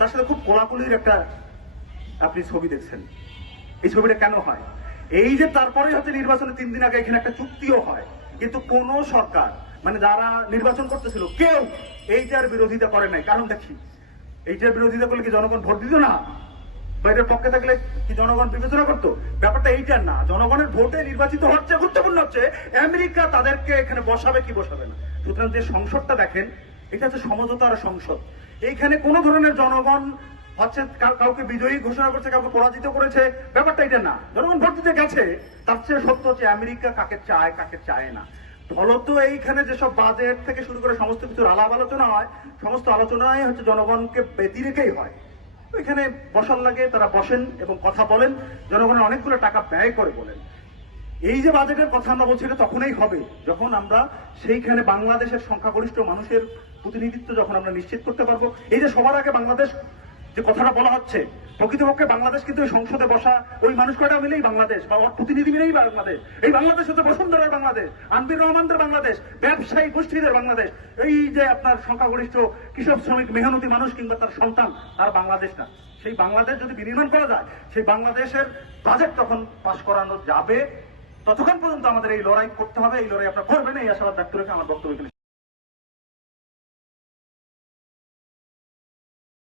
তার সাথে খুব কোলাকুলির একটা আপনি ছবি দেখছেন। এই ছবিটা কেন হয়? এই যে তারপরে হচ্ছে নির্বাচনের 3 দিন আগে এখানে একটা চুক্তিও হয়, কিন্তু কোন সরকার মানে যারা নির্বাচন করতেছিল কেউ এইটার বিরোধিতা করে নাই। কারণটা কি? এইটার বিরোধিতা করলে কি জনগণ ভোট দিত না? বা এটার পক্ষে থাকলে কি জনগণ বিবেচনা করতো? ব্যাপারটা এইটার না। জনগণের ভোটে নির্বাচিত হচ্ছে, গুরুত্বপূর্ণ হচ্ছে আমেরিকা তাদেরকে এখানে বসাবে কি বসাবে না। সুতরাং যে সংসদটা দেখেন, এটা হচ্ছে সমঝোতার সংসদ। এইখানে কোন ধরনের জনগণ হচ্ছে কাউকে বিজয়ী ঘোষণা করছে, কাউকে পরাজিত করেছে, ব্যাপারটা এটা না। জনগণ ভোট দিতে গেছে। তার চেয়ে সত্য যে আমেরিকা কাকে চায় কাকে চায় না। ফলত এইখানে যেসব বাজেট থেকে শুরু করে সমস্ত কিছুর আলাপ আলোচনা হয়, সমস্ত আলোচনায় হচ্ছে জনগণকে ব্যতি রেখেই হয়। এখানে বসার লাগে তারা বসেন এবং কথা বলেন, জনগণের অনেকগুলো টাকা ব্যয় করে বলেন। এই যে বাজেটের কথা আমরা বলছি, এটা তখনই হবে যখন আমরা সেইখানে বাংলাদেশের সংখ্যাগরিষ্ঠ মানুষের প্রতিনিধিত্ব যখন আমরা নিশ্চিত করতে পারবো। এই যে সবার আগে বাংলাদেশ যে কথাটা বলা হচ্ছে, প্রকৃতপক্ষে বাংলাদেশ কিন্তু ওই সংসদে বসা ওই মানুষ কয়টা মিলেই বাংলাদেশ, বা ওর প্রতিনিধি মিলেই বাংলাদেশ। এই বাংলাদেশ হচ্ছে বসুন্ধরার বাংলাদেশ, আনবির রহমানদের বাংলাদেশ, ব্যবসায়ী গোষ্ঠীদের বাংলাদেশ। এই যে আপনার সংখ্যাগরিষ্ঠ কৃষক শ্রমিক মেহনতি মানুষ কিংবা তার সন্তান, আর বাংলাদেশ না। সেই বাংলাদেশ যদি বিনির্মাণ করা যায়, সেই বাংলাদেশের বাজেট তখন পাশ করানো যাবে। ততক্ষণ পর্যন্ত আমাদের এই লড়াই করতে হবে। এই লড়াই আপনারা করবেন, এই আশাবাদ ব্যক্ত রেখে আমার বক্তব্য এখানে